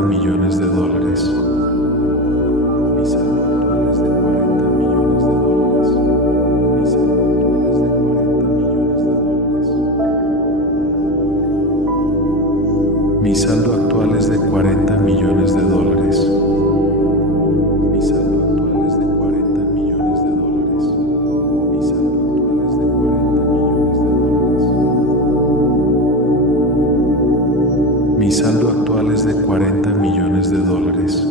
40 millones de dólares. Mi saldo actual es de 40 millones de dólares. Mi saldo actual es de 40 millones de dólares. Mi saldo actual es de 40 millones de dólares. Mi saldo actual es de 40 millones de dólares.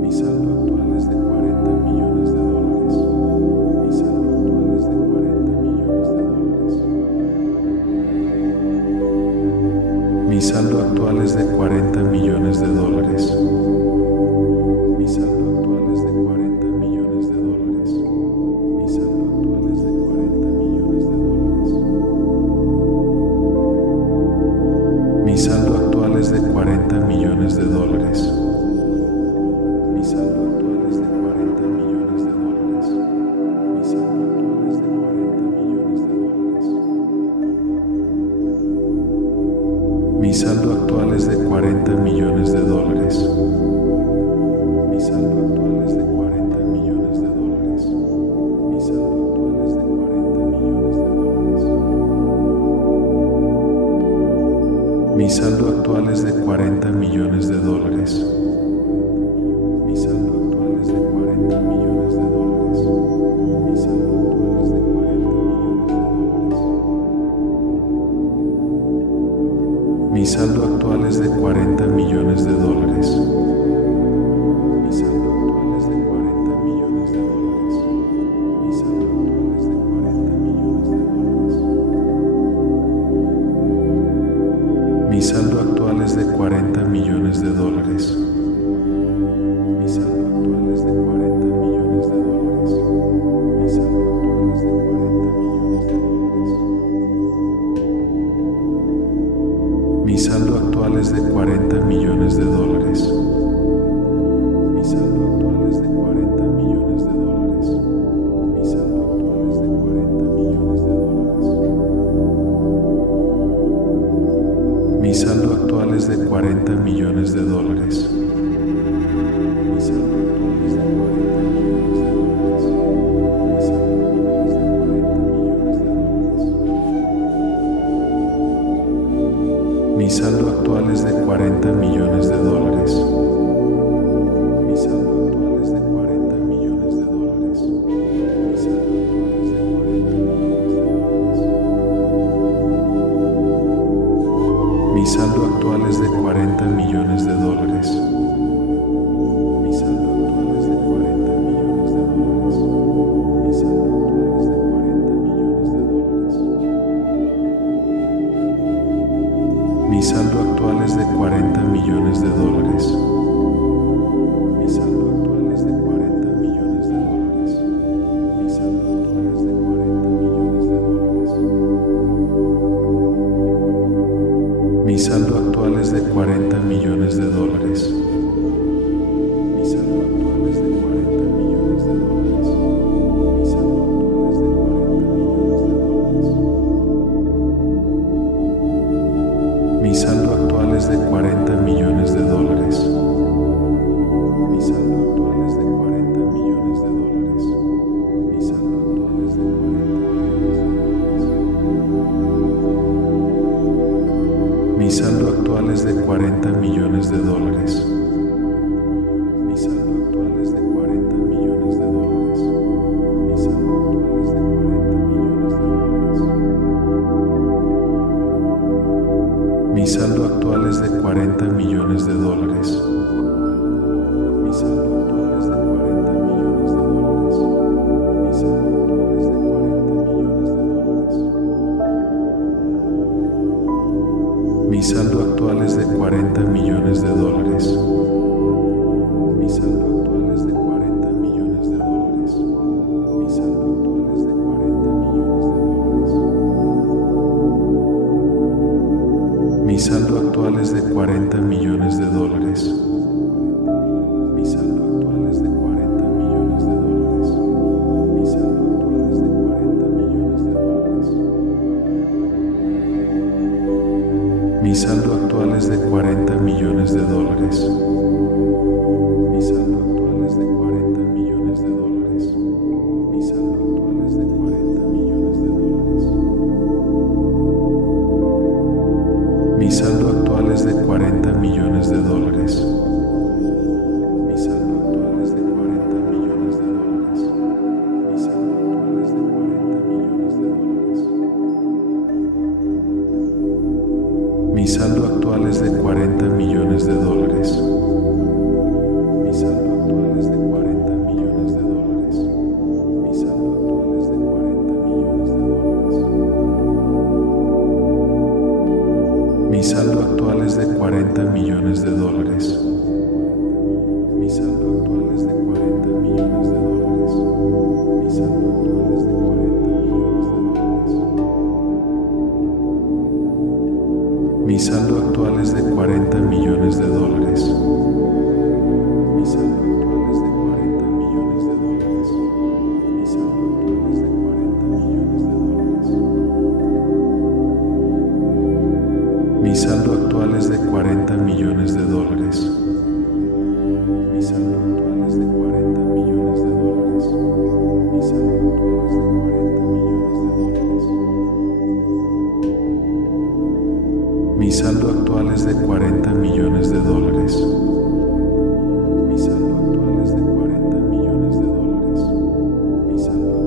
Mi saldo actual es de 40 millones de dólares. Mi saldo actual es de 40 millones de dólares. Mi saldo actual es de 40 millones de dólares. Mi saldo actual es de 40 millones de dólares. Mi saldo actual es de 40 millones de dólares. Mi saldo actual es de 40 millones de dólares. Mi saldo actual es de 40 millones de dólares. Mi saldo actual es de 40 millones de dólares. Mi saldo actual es de 40 millones de dólares. Mi saldo actual es de 40 millones de dólares. Mi saldo actual es de 40 millones de dólares. Mi saldo actual es de 40 millones de dólares. Mi saldo actual es de 40 millones de dólares. Mi saldo actual es de 40 millones de dólares. Mi saldo actual es de 40 millones de dólares. Mi saldo actual es de 40 millones de dólares. Mi saldo actual es de 40 millones de dólares. Mi saldo actual es de 40 millones de dólares. Mi saldo actual es de 40 millones de dólares. Mi saldo actual es de 40 millones de dólares. Mi saldo actual es de 40 millones de dólares. Mi saldo actual es de 40 millones de dólares. Mi saldo actual es de 40 millones de dólares. Mi saldo actual es de 40 millones de dólares. Mi saldo actual es de 40 millones de dólares. Mi saldo actual es de 40 millones de dólares. Mi saldo actual es de 40 millones de dólares. Mi saldo actual es de 40 millones de dólares. Mi saldo actual es de 40 millones de dólares. Mi saldo actual es de 40 millones de dólares. Mi saldo actual es de 40 millones de dólares. Mi saldo actual es de 40 millones de dólares. Mi saldo actual es de 40 millones de dólares. Mi saldo actual es de 40 millones de dólares. Mi saldo actual es de 40 millones de dólares. Mi saldo actual es de 40 millones de dólares. Mi saldo actual es de 40 millones de dólares. Mi saldo actual es de 40 millones de dólares. Mi saldo actual es de 40 millones de dólares. Mi saldo actual es de 40 millones de dólares. Mi saldo actual es de 40 millones de dólares. Mi saldo actual es de 40 millones de dólares. Mi saldo actual es de 40 millones de dólares. Mi saldo actual es de 40 millones de dólares. Mi saldo actual es de 40 millones de dólares. Mi saldo actual es de 40 millones de dólares. Mi saldo actual es de 40 millones de dólares. Mi saldo actual es de 40 millones de dólares. Mi saldo actual es de 40 millones de dólares. Mi saldo actual es de 40 millones de dólares. Mi saldo actual es de 40 millones de dólares. Mi saldo actual es de 40 millones de dólares. Mi saldo actual es de 40 millones de dólares. Mi saldo actual es de 40 millones de dólares. Mi saldo actual es de 40 millones de dólares. Mi saldo actual es de 40 millones de dólares. dólares. Mi saldo actual es de 40 millones de dólares. Mi saldo actual es de 40 millones de dólares. Mi saldo actual es de 40 millones de dólares. Mi saldo actual es de 40 millones de dólares. Mi saldo actual es de 40 millones de dólares. Mi saldo actual es de 40 millones de dólares. Mi saldo actual es de 40 millones de dólares. Mi saldo actual es de 40 millones de dólares. Mi saldo actual es de 40 millones de dólares. Mi saldo actual es de 40 millones de dólares. Mi saldo actual es de 40 millones de dólares. Mi saldo actual es de 40 millones de dólares. Mi saldo actual es de 40 millones de dólares. Mi saldo actual es de 40 millones de dólares. Mi saldo actual es de 40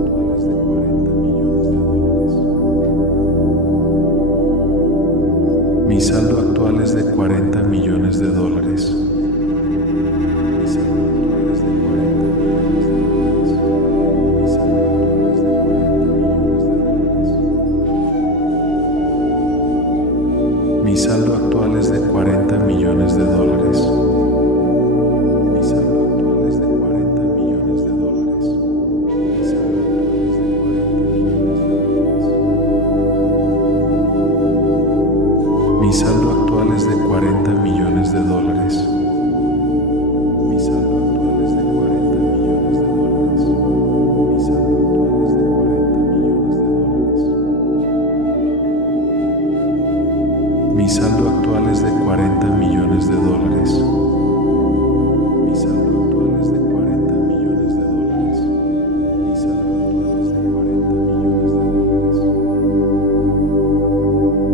millones de dólares. Mi saldo actual es de 40 millones de dólares. Mi saldo actual es de 40 millones de dólares. Mi saldo actual es de 40 millones de dólares. Mi saldo actual es de 40 millones de dólares. Mi saldo actual es de 40 millones de dólares. Mi saldo actual es de 40 millones de dólares. Mi saldo actual es de 40 millones de dólares. Mi saldo actual es de 40 millones de dólares. Mi saldo actual es de 40 millones de dólares. Mi saldo actual es de 40 millones de dólares. Mi saldo actual es de 40 millones de dólares. Mi saldo actual es de 40 millones de dólares. Mi saldo actual es de 40 millones de dólares. Mi saldo actual es de 40 millones de dólares. Mi saldo actual es de 40 millones de dólares.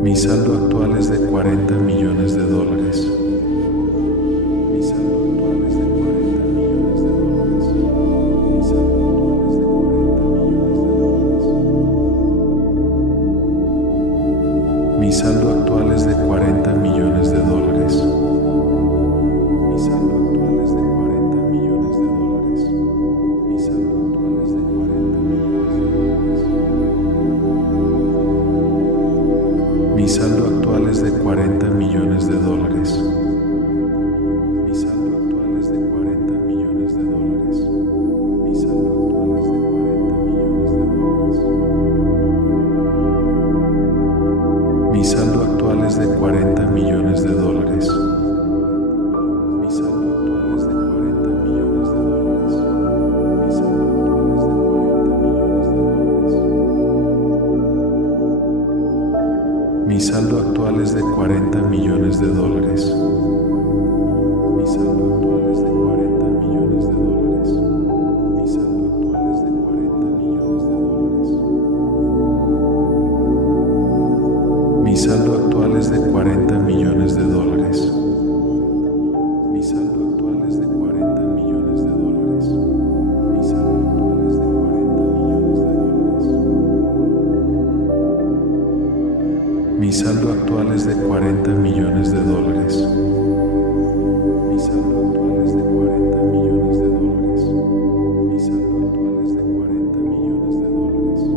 Mi saldo actual es de 40 millones de dólares. Mi saldo actual es de 40 millones de dólares. Mi saldo actual es de 40 millones de dólares. Mi saldo actual es de 40 millones de dólares. Mi saldo actual es de 40 millones de dólares. Mi saldo actual es de 40 millones de dólares. Mi saldo actual es de 40 millones de dólares. Mi saldo actual es de 40 millones de dólares. Mi saldo actual es de 40 millones de dólares. Mi saldo actual es de 40 millones de dólares. Mi saldo actual es de 40 millones de dólares. Mi saldo actual es de 40 millones de dólares. Mi saldo actual es de 40 millones de dólares. Mi saldo actual es de 40 millones de dólares. Mi saldo actual es de 40 millones de dólares. Mi saldo actual es de 40 millones de dólares. Mi saldo actual es de 40 millones de dólares. Mi saldo actual es de 40 millones de dólares. Mi saldo actual es de 40 millones de dólares. Mi saldo actual es de 40 millones de dólares. Mi saldo actual es de 40 millones de dólares. Mi saldo actual es de 40 millones de dólares. Mi saldo actual es de 40 millones de dólares.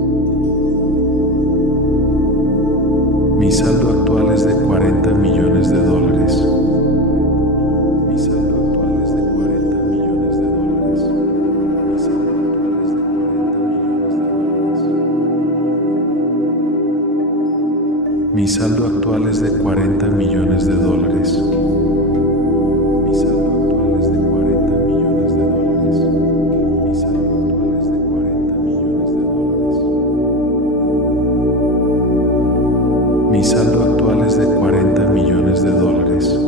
Mi saldo actual es de 40 millones de dólares. Mi saldo actual es de 40 millones de dólares. Mi saldo actual es de 40 millones de dólares. Mi saldo actual es de 40 millones de dólares. Mi saldo actual es de 40 millones de dólares. Mi saldo actual es de 40 millones de dólares. Mi saldo actual es de 40 millones de dólares.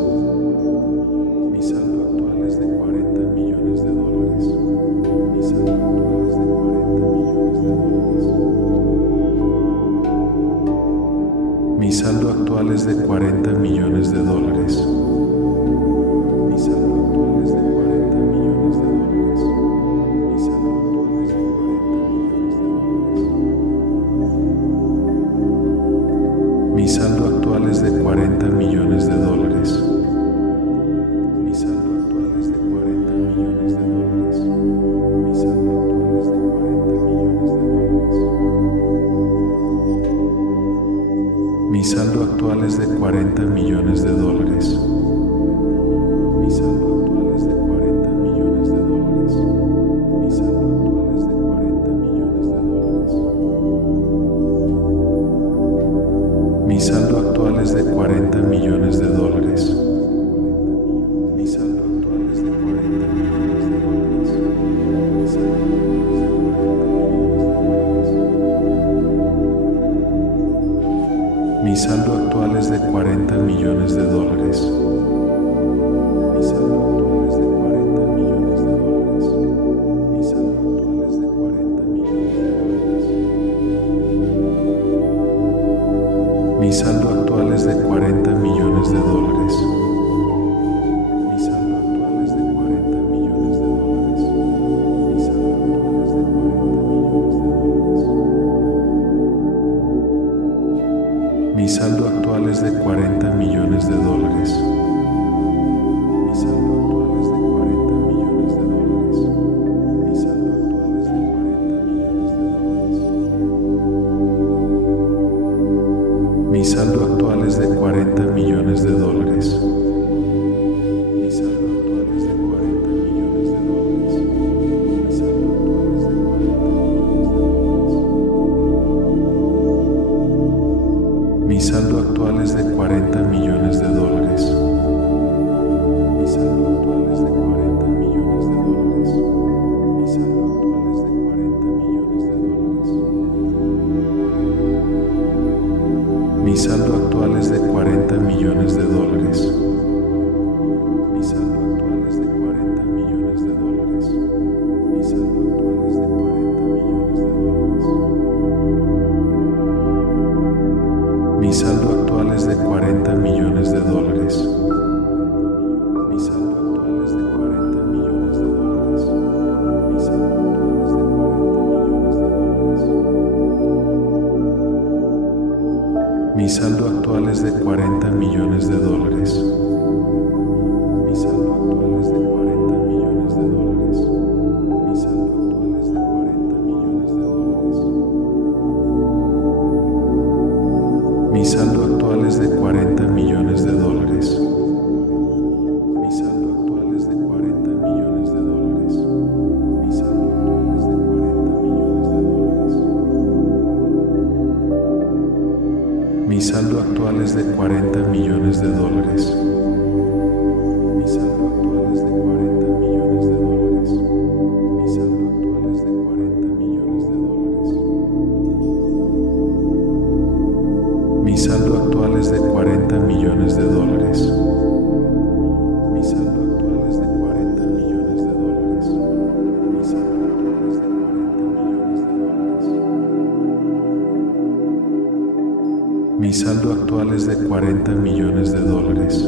Mi saldo actual es de 40 millones de dólares.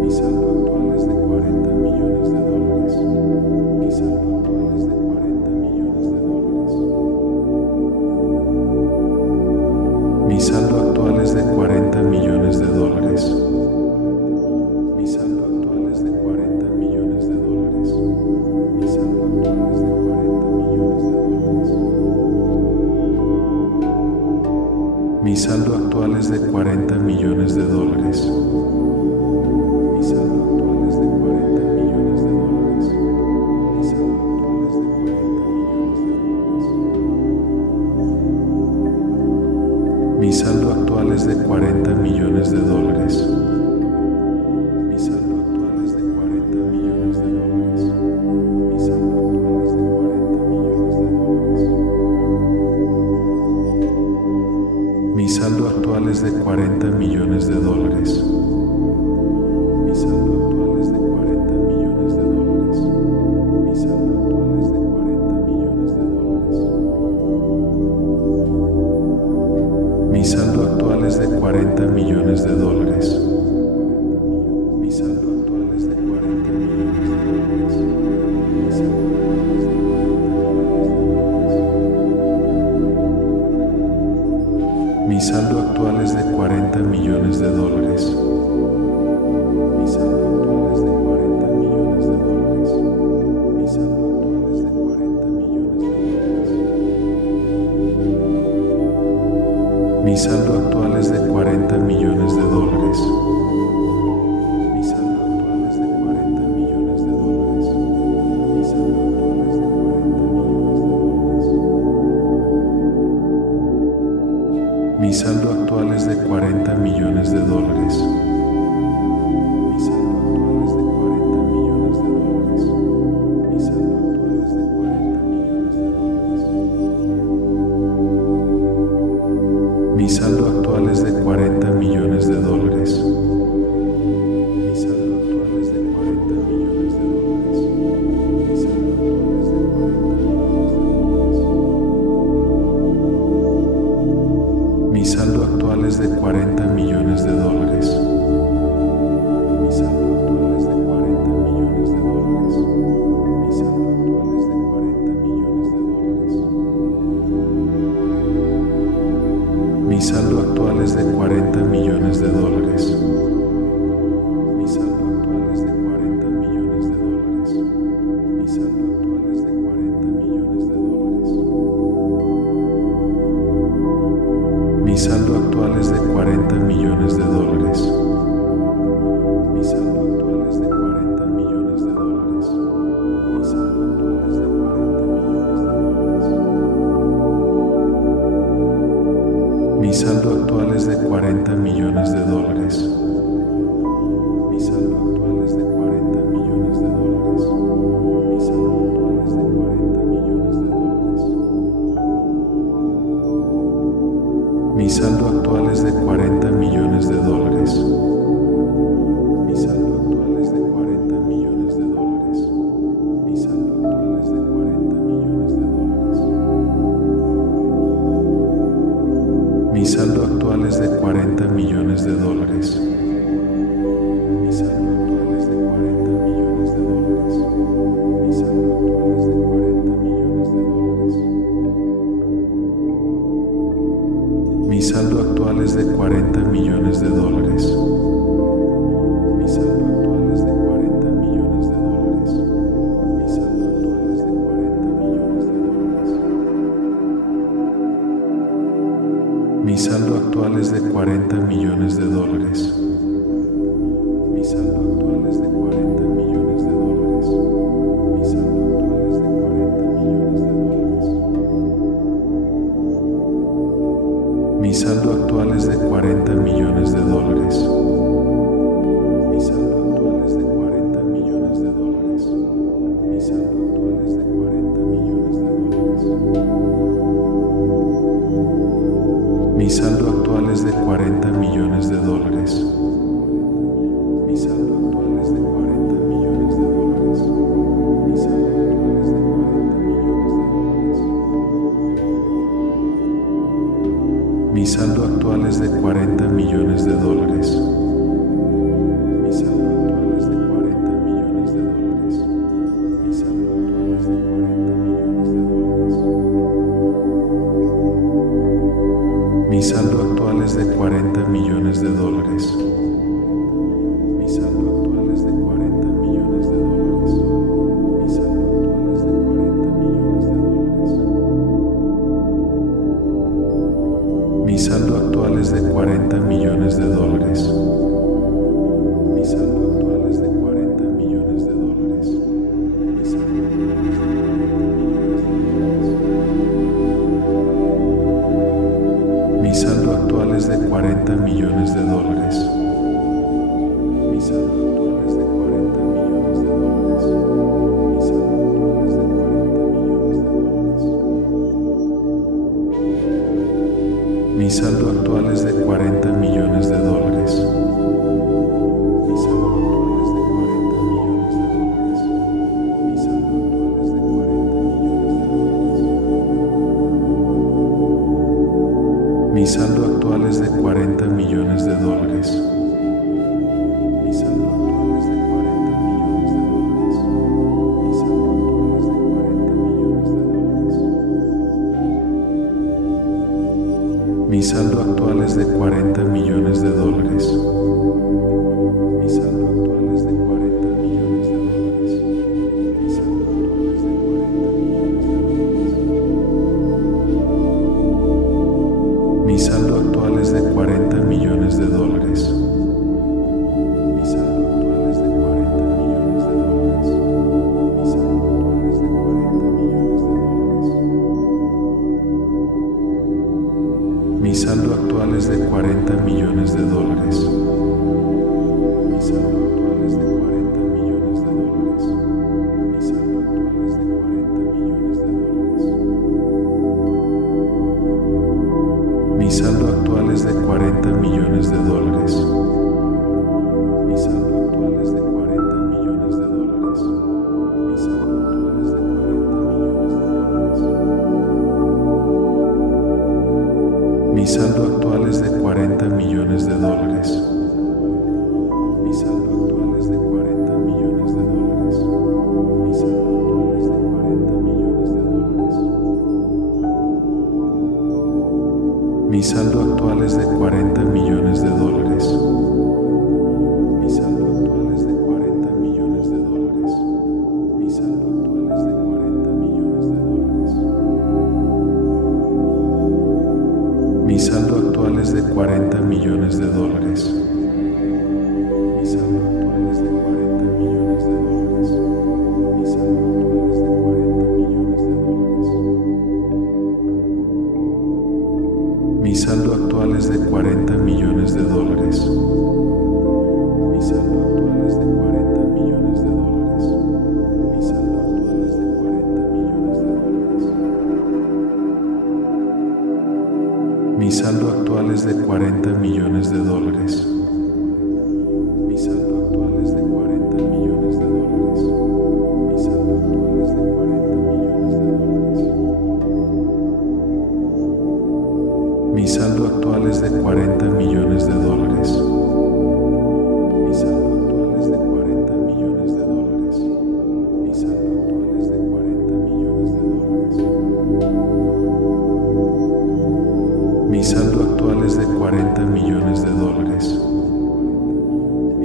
Mi saldo actual es de 40 millones de dólares. Mi saldo actual es de 40 millones de dólares. Mi saldo actual es de 40 millones de dólares. Mi saldo actual es de 40 millones de dólares. Mi saldo actual es de 40 millones de dólares. Mi saldo actual es de 40 millones de dólares.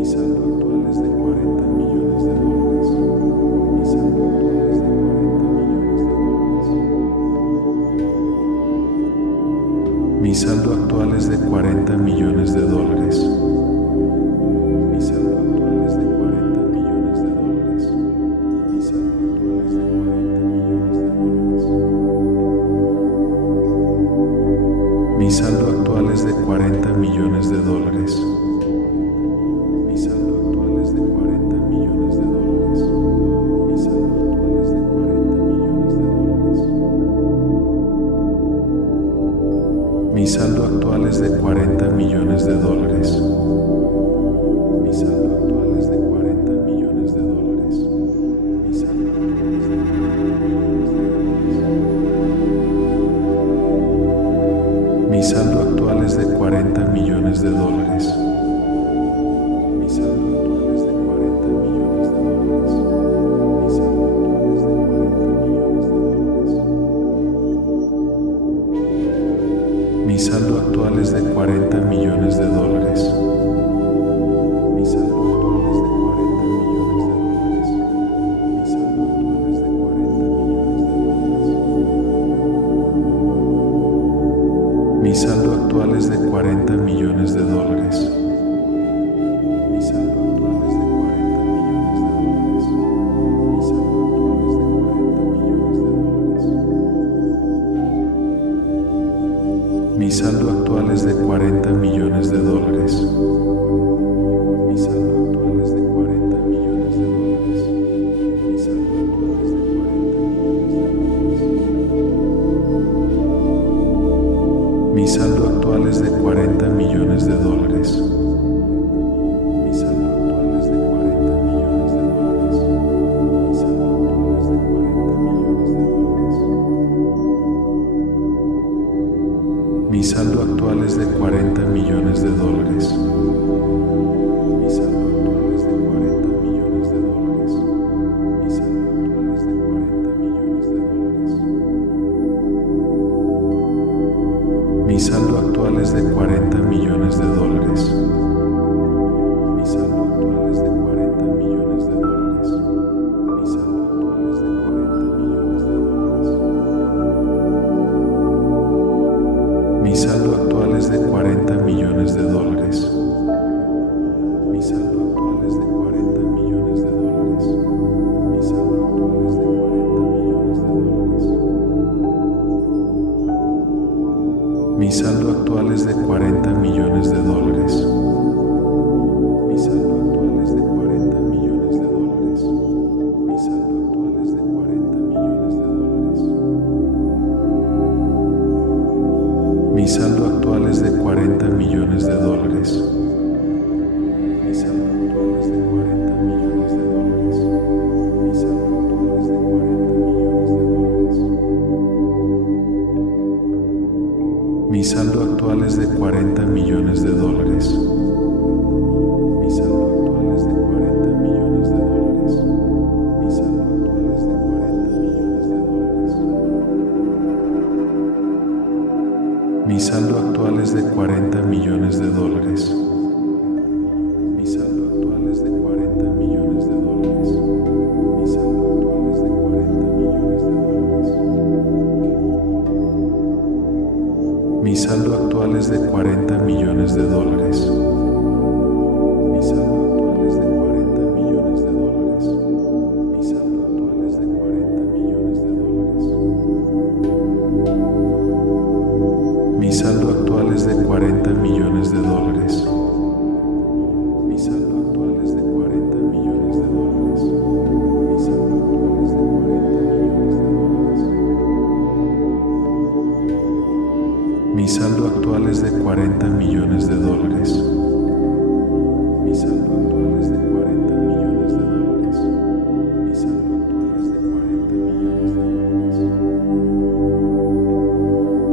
saldo actual es de 40 millones de dólares. Mi saldo actual es de 40 millones de dólares. Mi saldo actual es de 40 millones de dólares. Mi saldo actual es de 40 millones de dólares. Mi saldo actual es de 40 millones de dólares. Mi saldo actual es de 40 millones de dólares. Mi saldo actual es de 40 millones de dólares. Mi saldo actual es de 40 millones de dólares. Mi saldo actual es de 40 millones de dólares. Mi saldo actual es de 40 millones de dólares. Mi saldo actual es de 40 millones de dólares. Mi saldo actual es de 40 millones de dólares. Mi saldo actual es de 40 millones de dólares. Mi saldo actual es de 40 millones de dólares. Mi saldo actual es de 40 millones de dólares. Mi saldo actual es de 40 millones de dólares. Mi saldo actual es de 40 millones de dólares. Mi saldo actual es de 40 millones de dólares. Mi saldo actual es de 40 millones de dólares. Mi saldo actual es de 40 millones de dólares. Mi saldo actual es de 40 millones de dólares. Mi saldo actual es de 40 millones de dólares. Mi saldo actual es de 40 millones de dólares. Mi saldo actual es de 40 millones de dólares. Mi saldo actual es de 40 millones de dólares. Mi saldo actual es de 40 millones de dólares. Mi saldo actual es de 40 millones de dólares. Mi saldo actual es de 40 millones de dólares. Mi saldo actual es de 40 millones de dólares. Mi saldo actual es de 40 millones de dólares. Mi saldo actual es de 40 millones de dólares. Mi saldo actual es de 40 millones de dólares. Mi saldo actual es de 40 millones de dólares. Mi saldo actual es de 40 millones de dólares. Mi saldo actual es de 40 millones de dólares. Mi saldo actual es de 40 millones de dólares. Mi saldo actual es de 40 millones de dólares. Mi saldo actual es de 40 millones de dólares. Mi saldo actual es de 40 millones de dólares. Mi saldo actual es de 40 millones de dólares. Mi saldo actual es de 40 millones de dólares. Mi saldo actual es de 40 millones de dólares. Mi saldo actual es de 40 millones de dólares. Mi saldo actual es de 40 millones de dólares. Mi saldo actual es de 40 millones de dólares. Mi saldo actual es de 40 millones de dólares. Mi saldo actual es de 40 millones de dólares. Mi saldo actual es de 40 millones de dólares. Mi saldo actual es de 40 millones de dólares. Mi saldo actual es de 40 millones de dólares. Mi saldo actual es de 40 millones de dólares. Mi saldo actual es de 40 millones de dólares. Mi saldo actual es de 40 millones de dólares. Mi saldo actual es de 40 millones de dólares. Mi saldo actual es de 40 millones de dólares.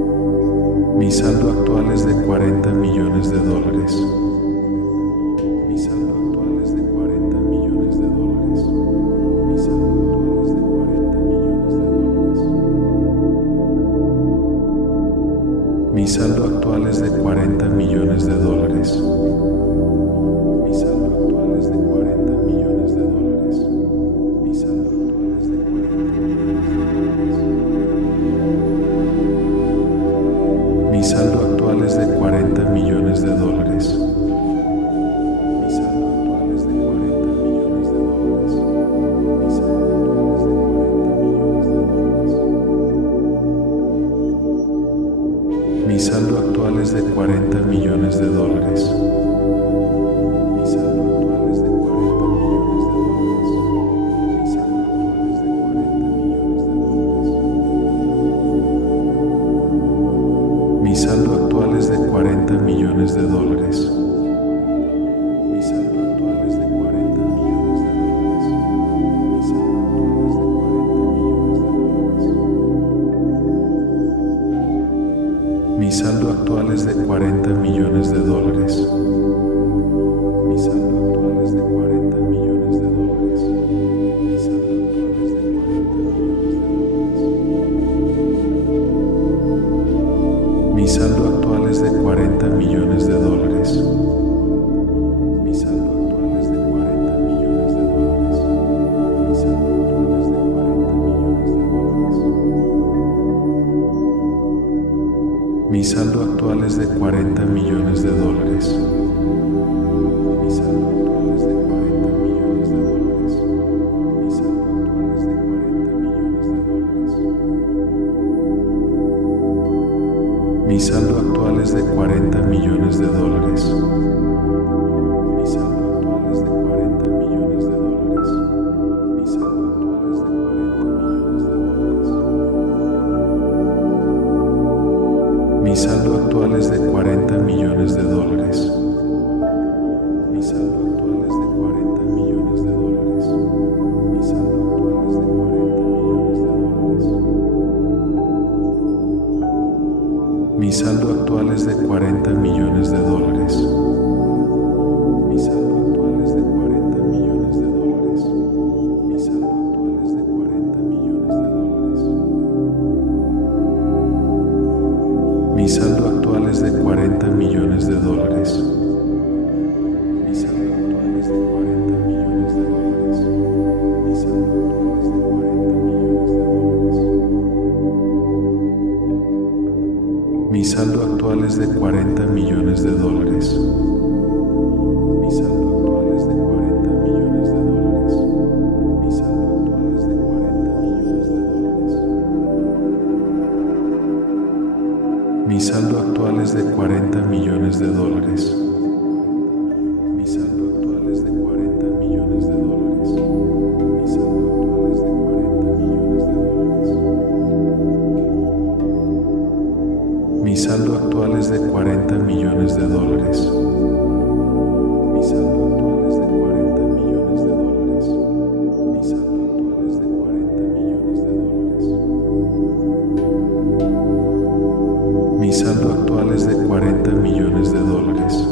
Mi saldo actual es de 40 millones de dólares. Mi saldo actual es de 40 millones de dólares. Mi saldo actual es de 40 millones de dólares. Mi saldo actual es de 40 millones de saldo actual es de 40 millones de dólares. Mi saldo actual es de 40 millones de dólares. Mi saldo actual es de 40 millones de dólares. Mi saldo actual es de 40 millones de dólares. Mi saldo actual es de 40 millones de dólares. Mi saldo actual es de 40 millones de dólares. Mi saldo actual es de 40 millones de dólares. Mi saldo actual es de 40 millones de dólares. Mi saldo actual es de 40 millones de dólares. Mi saldo actual es de 40 millones de dólares. Mi saldo actual es de 40 millones de dólares. Mi saldo actual es de 40 millones de dólares. Mi saldo actual es de 40 millones de dólares. Mi saldo actual es de 40 millones de dólares.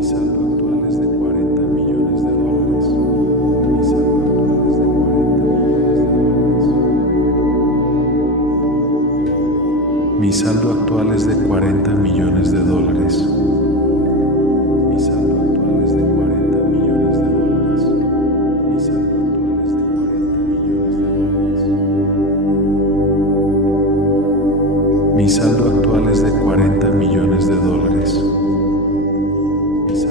Mi saldo actual es de 40 millones de dólares. Mi saldo actual es de 40 millones de dólares. Mi saldo actual es de 40 millones de dólares. Mi saldo actual es de 40 millones de dólares. Mi saldo actual es de 40 millones de dólares.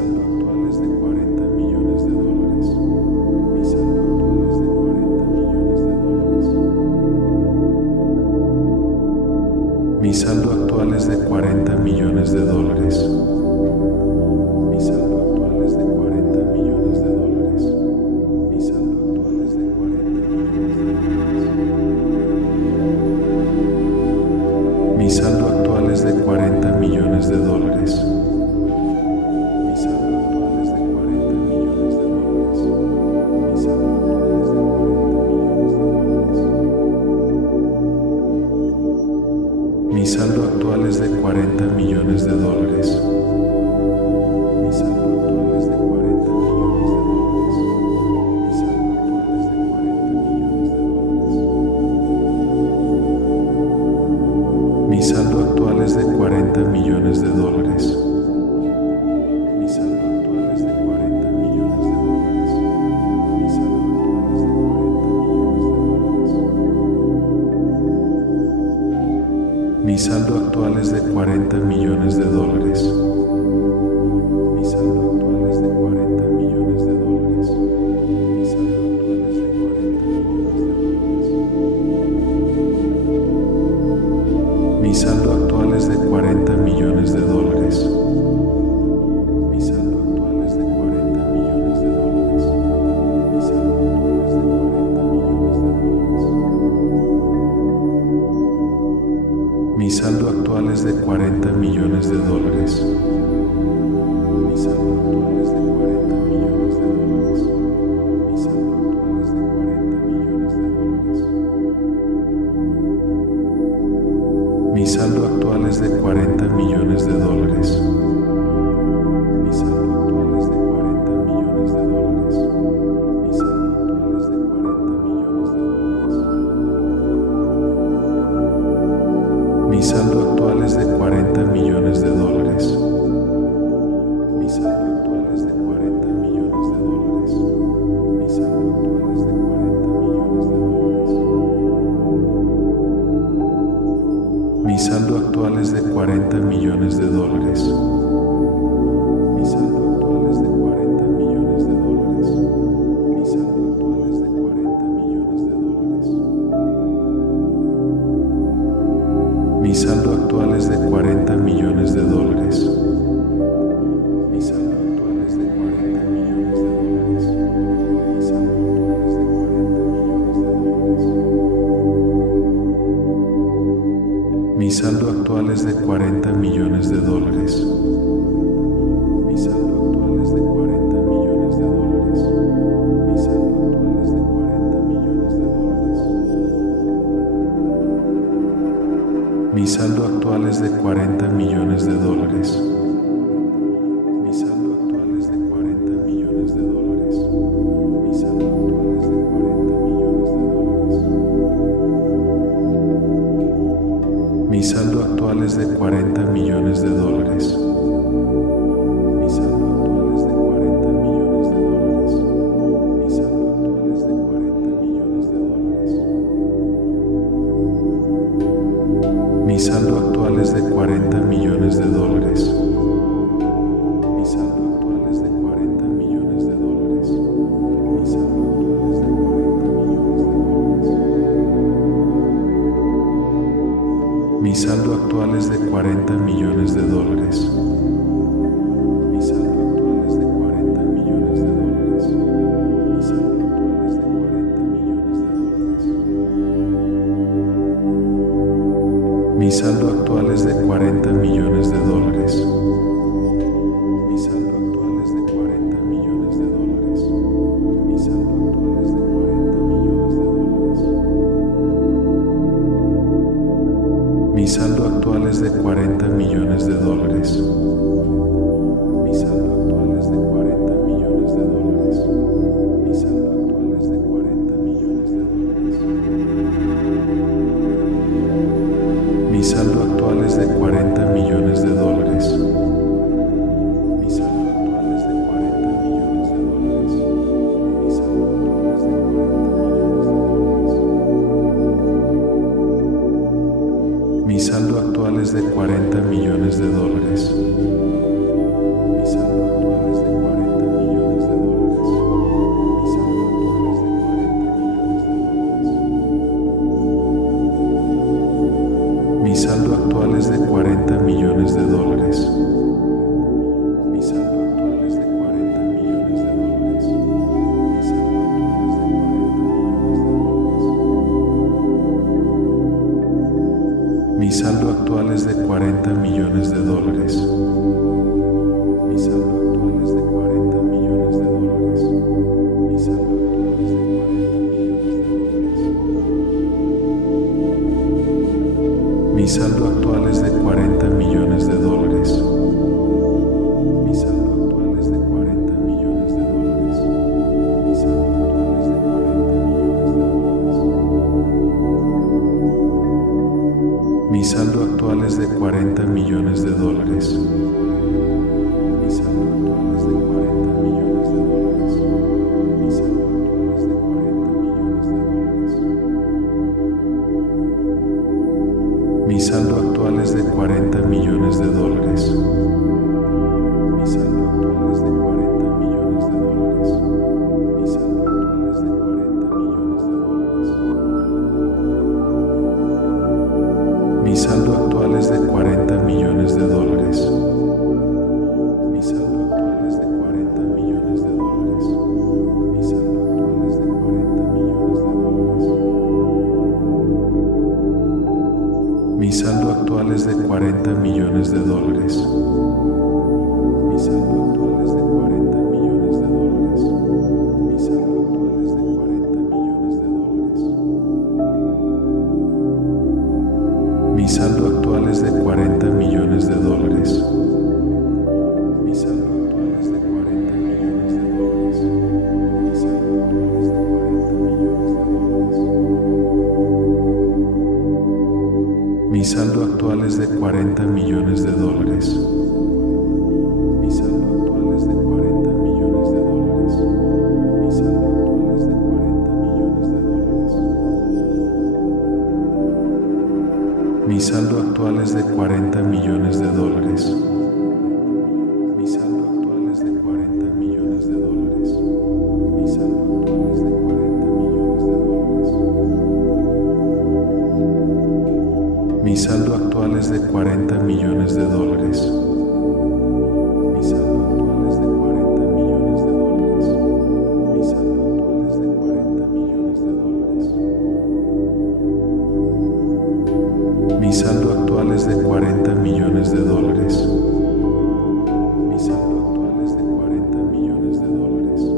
Mi saldo actual es de 40 millones de dólares. Mi saldo actual es de 40 millones de dólares. Mi saldo actual es de 40 millones de dólares. Mi saldo actual es de 40 millones de dólares. Mi saldo actual es de 40 millones de dólares. Mi saldo actual es de 40 millones de dólares. Mi saldo actual es de 40 millones de dólares. Mi saldo actual es de 40 millones de dólares. Mi saldo actual es de 40 millones de dólares. Mi saldo actual es de 40 millones de dólares. Mi saldo actual es de 40 millones de dólares. Mi saldo actual es de 40 millones de dólares. Mi saldo actual es de 40 millones de dólares. Mi saldo actual es de 40 millones de dólares. Mi saldo actual es de 40 millones de dólares. Mi saldo actual es de 40 millones de dólares. Mi saldo actual es de 40 millones de dólares. Mi saldo actual es de 40 millones de dólares. Mi saldo actual es de 40 millones de dólares. Mi saldo actual es de 40 millones de dólares. Mi saldo actual es de 40 millones de dólares. Mi saldo actual es de 40 millones de dólares. Mi saldo actual es de 40 millones de dólares. Mi saldo actual es de 40 millones de dólares. Mi saldo actual es de 40 millones de dólares. Mi saldo actual es de 40 millones de dólares. Mi saldo actual es de 40 millones de dólares. Mi saldo actual es de 40 millones de dólares. Mi saldo actual es de 40 millones de dólares. Mi saldo actual es de 40 millones de dólares. Mi saldo actual es de 40 millones de dólares. Mi saldo actual es de 40 millones de dólares. Mi saldo actual es de 40 millones de dólares. Mi saldo actual es de 40 millones de dólares. Mi saldo actual es de 40 millones de dólares. Mi saldo actual es de 40 millones de dólares. Mi saldo actual es de 40 millones de dólares. Mi saldo actual es de 40 millones de dólares. Mi saldo actual es de 40 millones de dólares. Mi saldo actual es de 40 millones de dólares. Mi saldo actual es de 40 millones de dólares. Mi saldo actual es de 40 millones de dólares. Mi saldo actual es de 40 millones de dólares. Mi saldo actual es de 40 millones de dólares. Mi saldo actual es de 40 millones de dólares. Mi saldo actual es de 40 millones de dólares. Mi saldo actual es de 40 millones de dólares. Mi saldo actual es de 40 millones de dólares. Mi saldo actual es de 40 millones de dólares. Mi saldo actual es de 40 millones de dólares. Mi saldo actual es de 40 millones de dólares. Mi saldo actual es de 40 millones de dólares. Mi saldo actual es de 40 millones de dólares. Mi saldo actual es de 40 millones de dólares. Mi saldo actual es de 40 millones de dólares. Mi saldo actual es de 40 millones de dólares. Mi saldo actual es de 40 millones de dólares. Mi saldo actual es de 40 millones de dólares. Mi saldo actual es de 40 millones de dólares. Mi saldo actual es de 40 millones de dólares. Mi saldo actual es de 40 millones de dólares. Mi saldo actual es de 40 millones de dólares. Mi saldo actual es de 40 millones de dólares. Mi saldo actual es de 40 millones de dólares. Mi saldo actual es de 40 millones de dólares. Mi saldo actual es de 40 millones de dólares. Mi saldo actual es de 40 millones de dólares. Mi saldo actual es de 40 millones de dólares. Mi saldo actual es de 40 millones de dólares. Mi saldo actual es de 40 millones de dólares. Mi saldo actual es de 40 millones de dólares. Mi saldo actual es de 40 millones de dólares. Mi saldo actual es de 40 millones de dólares.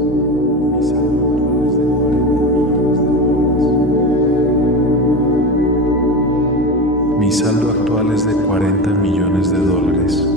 Mi saldo actual es de 40 millones de dólares. Mi saldo actual es de 40 millones de dólares.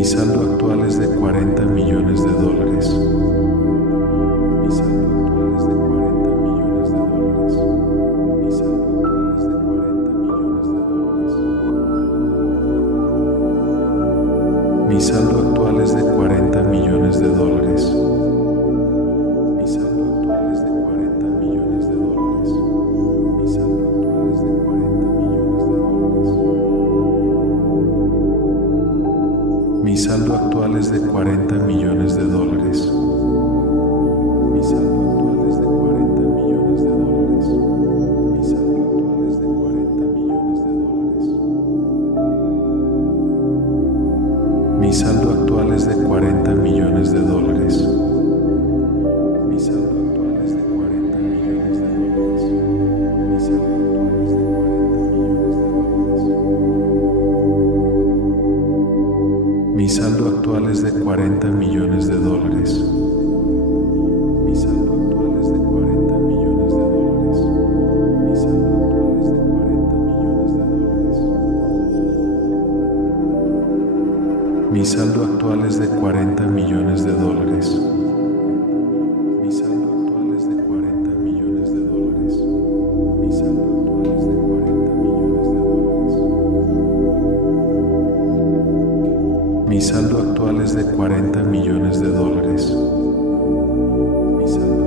Mi saldo actual es de 40 millones de dólares. Mi saldo actual es de 40 millones de dólares. Mi saldo actual es de 40 millones de dólares. Mi saldo actual es de 40 millones de dólares. Mi saldo actual es de 40 millones de dólares. Mi saldo actual es de 40 millones de dólares. Mi saldo actual es de 40 millones de dólares. Mi saldo actual es de 40 millones de dólares. Mi saldo actual es de 40 millones de dólares. Mi saldo actual es de 40 millones de dólares. Mi saldo actual es de 40 millones de dólares. Mi saldo actual es de 40 millones de dólares. Mi saldo actual es de 40 millones de dólares. Mi saldo actual es de 40 millones de dólares. Mi saldo actual es de 40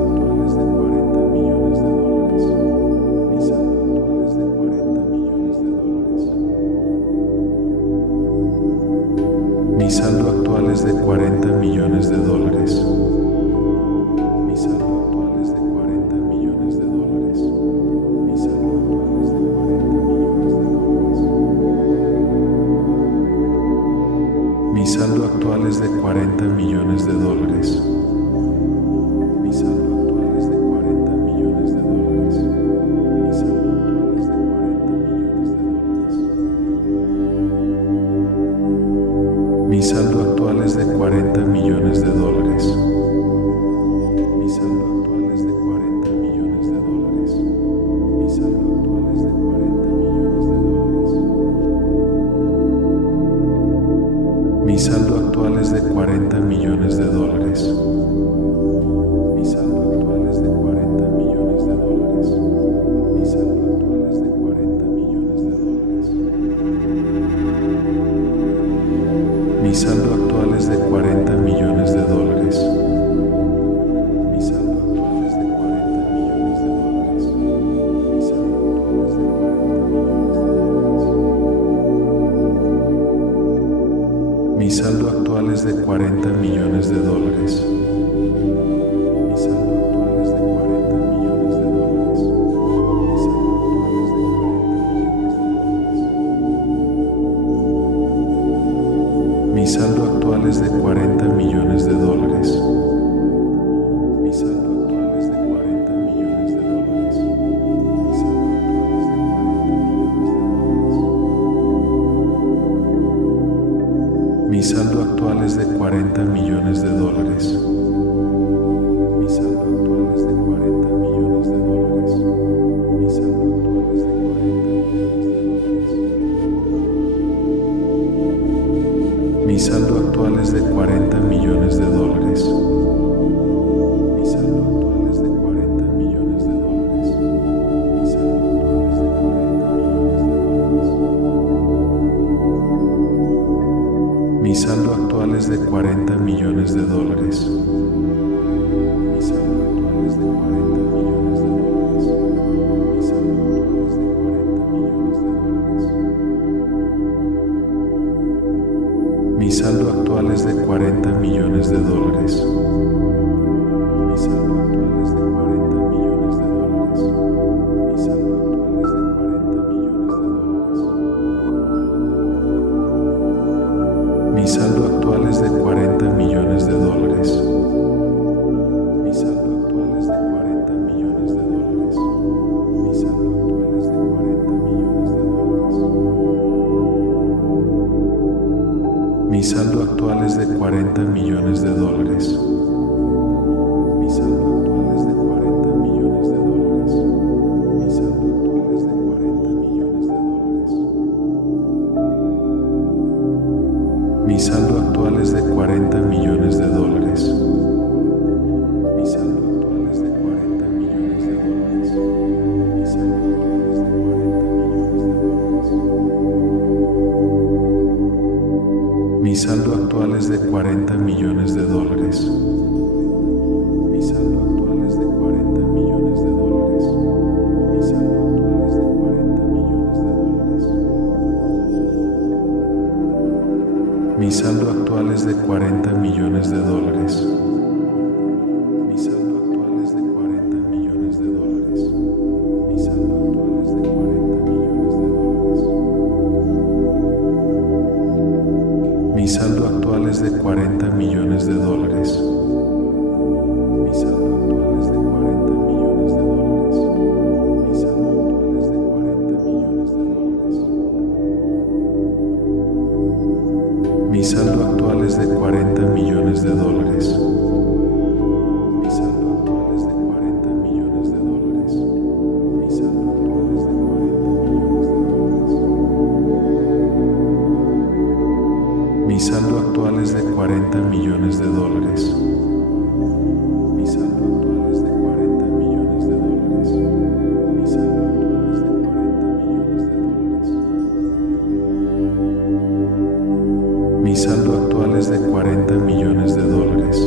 millones de dólares. Mi saldo actual es de 40 millones de dólares. Mi saldo actual es de 40 millones de dólares. Mi saldo actual es de 40 millones de dólares. Mi saldo actual es de 40 millones de dólares. Mi saldo actual es de 40 millones de dólares. Mi saldo actual es de 40 millones de dólares. Mi saldo actual es de 40 millones de dólares. Mi saldo actual es de 40 millones de dólares. Mi saldo actual es de 40 millones de dólares. Mi saldo actual es de 40 millones de dólares. Mi saldo actual es de 40 millones de dólares. Mi saldo actual es de 40 millones de dólares. Mi saldo actual es de 40 millones de dólares. Mi saldo actual es de 40 millones de dólares. Mi saldo actual es de 40 millones de dólares. Mi saldo actual es de 40 millones de dólares. Mi saldo actual es de 40 millones de dólares. Mi saldo actual es de 40 millones de dólares. Mi saldo actual es de 40 millones de dólares. Mi saldo actual es de 40 millones de dólares. Mi saldo actual es de 40 millones de dólares. Mi saldo actual es de 40 millones de dólares. Mi saldo actual es de 40 millones de dólares. Mi saldo actual es de 40 millones de dólares. Mi saldo actual es de 40 millones de dólares. Mi saldo actual es de 40 millones de dólares. Mi saldo actual es de 40 millones de dólares. Mi saldo actual es de 40 millones de dólares. Mi saldo actual es de 40 millones de dólares. Mi saldo actual es de 40 millones de dólares. Mi saldo actual es de 40 millones de dólares. Mi saldo actual es de 40 millones de dólares. Mi saldo actual es de 40 millones de dólares. Mi saldo actual es de 40 millones de dólares. Mi saldo actual es de 40 millones de dólares. Mi saldo actual es de 40 millones de dólares. Mi saldo actual es de 40 millones de dólares. Mi saldo actual es de 40 millones de dólares. Mi saldo actual es de 40 millones de dólares. Mi saldo actual es de 40 millones de dólares. Mi saldo actual es de 40 millones de dólares. Mi saldo actual es de 40 millones de dólares. Mi saldo actual es de 40 millones de dólares. Mi saldo actual es de 40 millones de dólares. Mi saldo actual saldo actual es de 40 millones de dólares. Mi saldo actual es de 40 millones de dólares. Mi saldo actual es de 40 millones de dólares. Mi saldo actual es de 40 millones de dólares. Mi saldo actual es de 40 millones de dólares. Mi saldo actual es de 40 millones de dólares. Mi saldo actual es de 40 millones de dólares. Mi saldo actual es de 40 millones de dólares. Mi saldo actual es de 40 millones de dólares.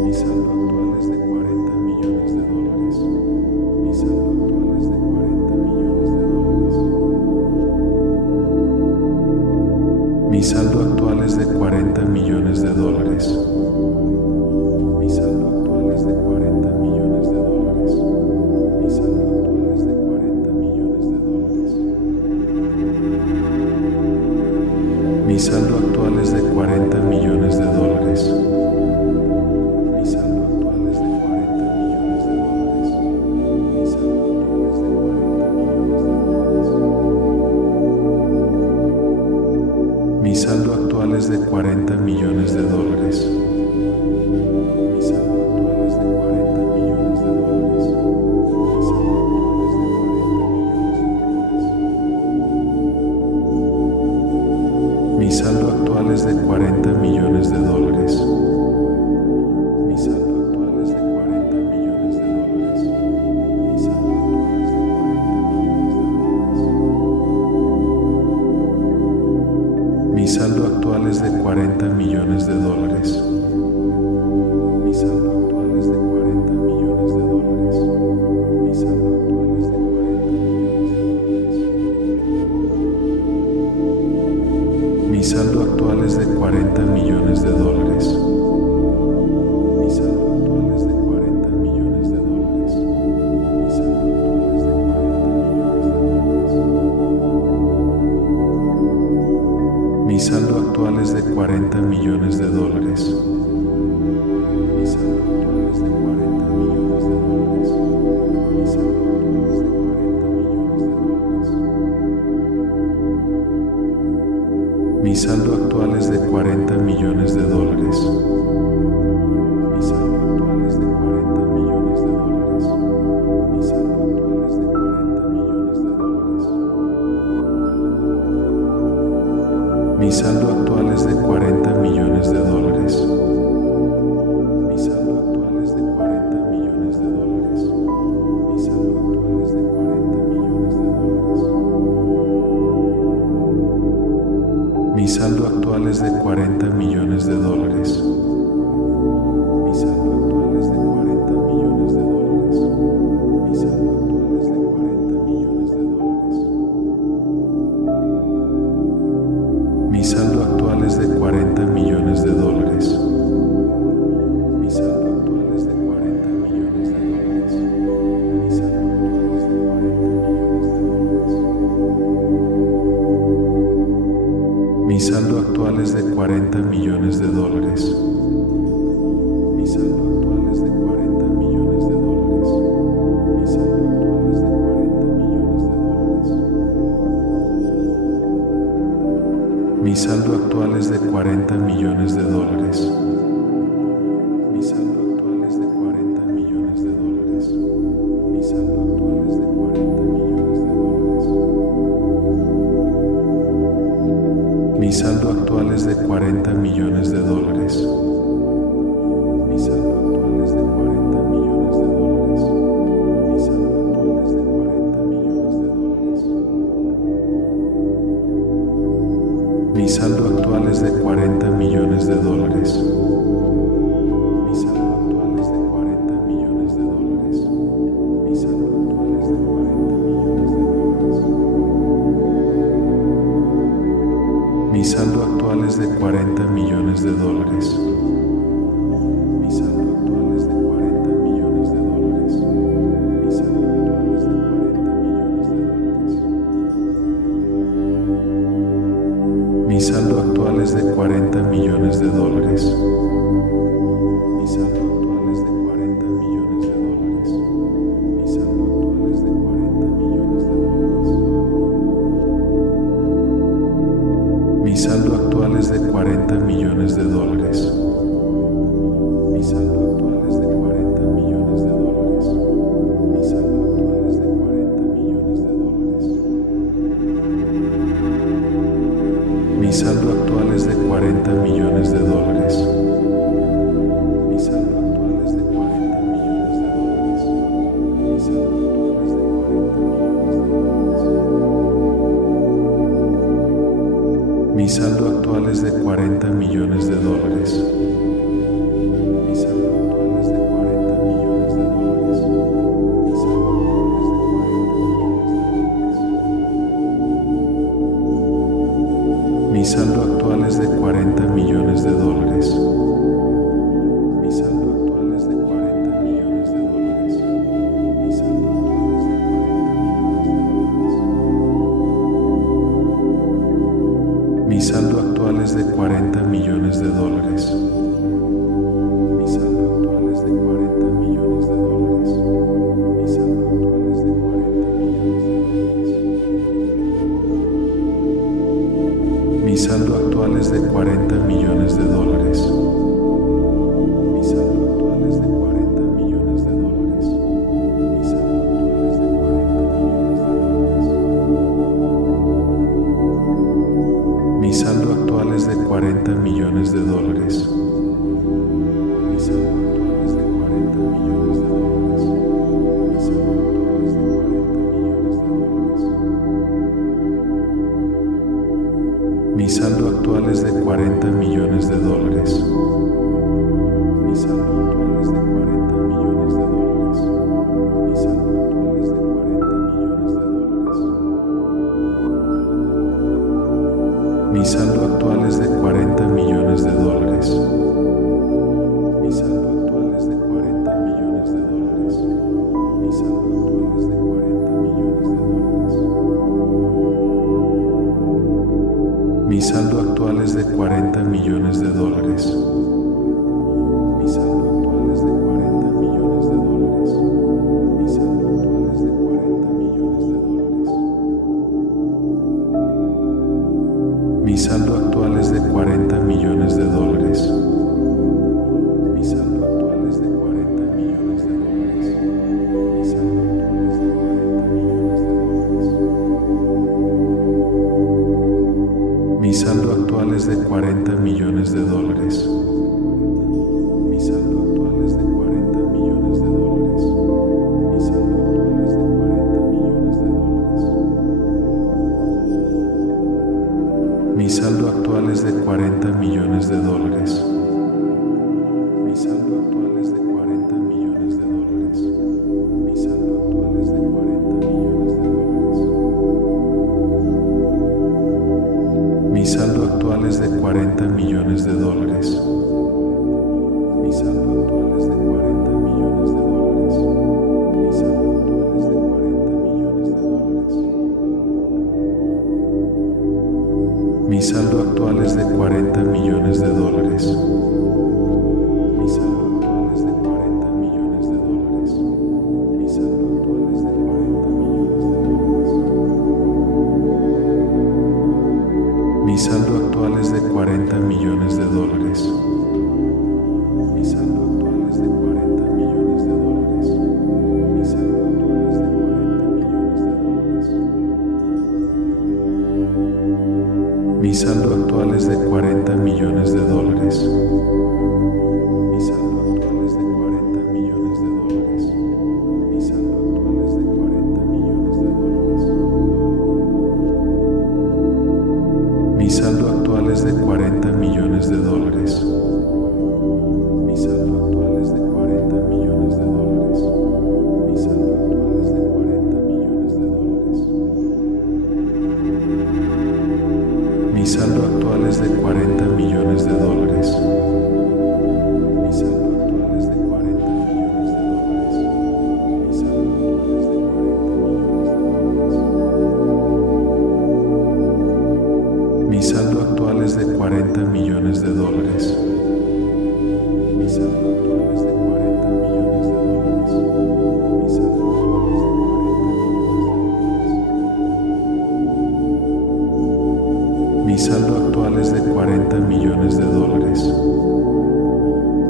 Mi saldo actual es de 40 millones de dólares. Mi saldo actual es de 40 millones de dólares. Mi saldo actual es de 40 millones de dólares. Mi saldo actual es de 40 millones de dólares. Mi saldo actual es de 40 millones de dólares. Mi saldo actual es de 40 millones de dólares. Mi saldo actual es de 40 millones de dólares. Mi saldo actual es de 40 millones de dólares. Mi saldo actual es de 40 millones de dólares. Mi saldo actual es de 40 millones de dólares. Mi saldo actual es de 40 millones de dólares. Mi saldo actual es de 40 millones de dólares. Mi saldo actual es de 40 millones de dólares. Mi saldo actual es de 40 millones de dólares. Mi saldo actual es de 40 millones de dólares. Mi saldo actual es de 40 millones de dólares. Mi saldo actual es de 40 millones de dólares. Mi saldo actual es de 40 millones de dólares. Mi saldo actual es de 40 millones de dólares. Mi saldo actual es de 40 millones de dólares. Mi saldo actual es de 40 millones de dólares. Mi saldo actual es de 40 millones de dólares. Mi saldo actual es de 40 millones de dólares. Mi saldo actual es de 40 millones de dólares. Mi saldo actual es de 40 millones de dólares. Mi saldo actual es de 40 millones de dólares. Mi saldo actual es de 40 millones de dólares. Mi saldo actual es de 40 millones de dólares. Mi saldo actual es de 40 millones de dólares. Mi saldo actual es de 40 millones de dólares. Mi saldo actual es de 40 millones de dólares. Mi saldo actual es de 40 millones de dólares. Mi saldo actual es de 40 millones de dólares. Mi saldo actual es de 40 millones de dólares. Mi saldo actual es de 40 millones de dólares. Mi saldo actual es de 40 millones de dólares. Mi saldo actual es de 40 millones de dólares. Mi saldo actual es de 40 millones de dólares. Mi saldo actual es de 40 millones de dólares. Mi saldo actual es de 40 millones de dólares. Mi saldo actual es de 40 millones de dólares. Mi saldo actual es de 40 millones de dólares. Mi saldo actual es de 40 millones de dólares. Mi saldo actual es de 40 millones de dólares. Mi saldo actual es de 40 millones de dólares. Mi saldo actual es de 40 millones de dólares. Mi saldo actual es de 40 millones de dólares. Mi saldo actual es de 40 millones de dólares. Mi saldo actual es de 40 millones de dólares. Mi saldo actual es de 40 millones de dólares. Mi saldo actual es de 40 millones de dólares. Mi Mi saldo actual es de 40 millones de dólares. Mi saldo actual es de 40 millones de dólares. Mi saldo actual es de 40 millones de dólares. Mi saldo actual es de 40 millones de dólares. Mi saldo actual es de 40 millones de dólares. Mi saldo actual es de 40 millones de dólares. Mi saldo actual es de 40 millones de dólares. Mi saldo actual es de 40 millones de dólares. Mi saldo actual es de 40 millones de dólares. Mi saldo actual es de 40 millones de dólares. Mi saldo actual es de 40 millones de dólares. Mi saldo actual es de 40 millones de dólares. Mi saldo actual es de 40 millones de dólares. Mi saldo actual es de 40 millones de dólares. Mi saldo actual es de 40 millones de dólares. Mi saldo actual es de 40 millones de dólares. Mi saldo actual es de 40 millones de dólares. Mi saldo actual es de 40 millones de dólares. Mi saldo actual es de 40 millones de dólares. Mi saldo actual es de 40 millones de dólares. Mi saldo actual es de 40 millones de dólares. Mi saldo actual es de 40 millones de dólares. Mi saldo actual es de 40 millones de dólares. Mi saldo actual es de 40 millones de dólares. Mi saldo actual es de 40 millones de dólares. Mi saldo actual es de 40 millones de dólares. Mi saldo actual es de 40 millones de dólares. Mi saldo actual es de 40 millones de dólares. Mi saldo actual es de 40 millones de dólares. Mi saldo actual es de 40 millones de dólares. Mi saldo actual es de 40 millones de dólares. Mi saldo actual es de 40 millones de dólares. Mi saldo actual es de 40 millones de dólares. Mi saldo actual es de 40 millones de dólares. Mi saldo actual es de 40 millones de dólares. Mi saldo actual es de 40 millones de dólares. Mi saldo actual es de 40 millones de dólares. Mi saldo actual es de 40 millones de dólares. Mi saldo actual es de 40 millones de dólares. Mi saldo actual es de 40 millones de dólares. Mi saldo actual es de 40 millones de dólares. Mi saldo actual es de 40 millones de dólares. Mi saldo actual es de 40 millones de dólares. Mi saldo actual es de 40 millones de dólares. Mi saldo actual es de 40 millones de dólares. Mi saldo actual es de 40 millones de dólares. Mi saldo actual es de 40 millones de dólares. Mi saldo actual es de 40 millones de dólares. Mi saldo actual es de 40 millones de dólares. Mi saldo actual es de 40 millones de dólares. Mi saldo actual es de 40 millones de dólares. Mi saldo actual es de 40 millones de dólares. Mi saldo actual es de 40 millones de dólares. Mi saldo actual es de 40 millones de dólares. Mi saldo actual es de 40 millones de dólares. Mi saldo actual es de 40 millones de dólares. Mi saldo actual es de 40 millones de dólares. Mi saldo actual es de 40 millones de dólares. Mi saldo actual es de 40 millones de dólares. Mi saldo actual Mi saldo actual es de 40 millones de dólares.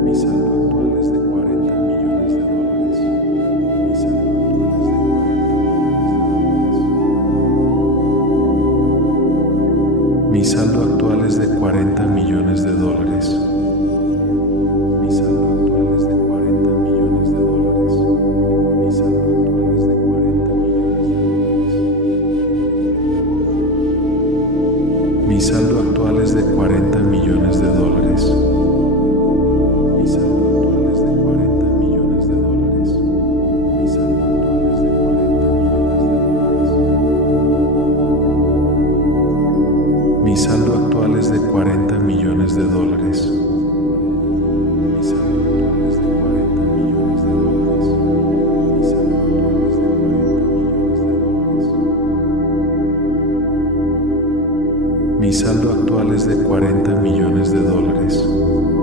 Mi saldo actual es de 40 millones de dólares. Mi saldo actual es de 40 millones de dólares. Mi saldo actual es de 40 millones de dólares. Mi saldo actual es de 40 millones de dólares. Mi saldo actual es de 40 millones de dólares. Mi saldo actual es de 40 millones de dólares. Mi saldo actual es de 40 millones de dólares. Mi saldo actual es de 40 millones de dólares. Mi saldo actual es de 40 millones de dólares. Mi saldo actual es de 40 millones de dólares. Mi saldo actual es de 40 millones de dólares. Mi saldo actual es de 40 millones de dólares.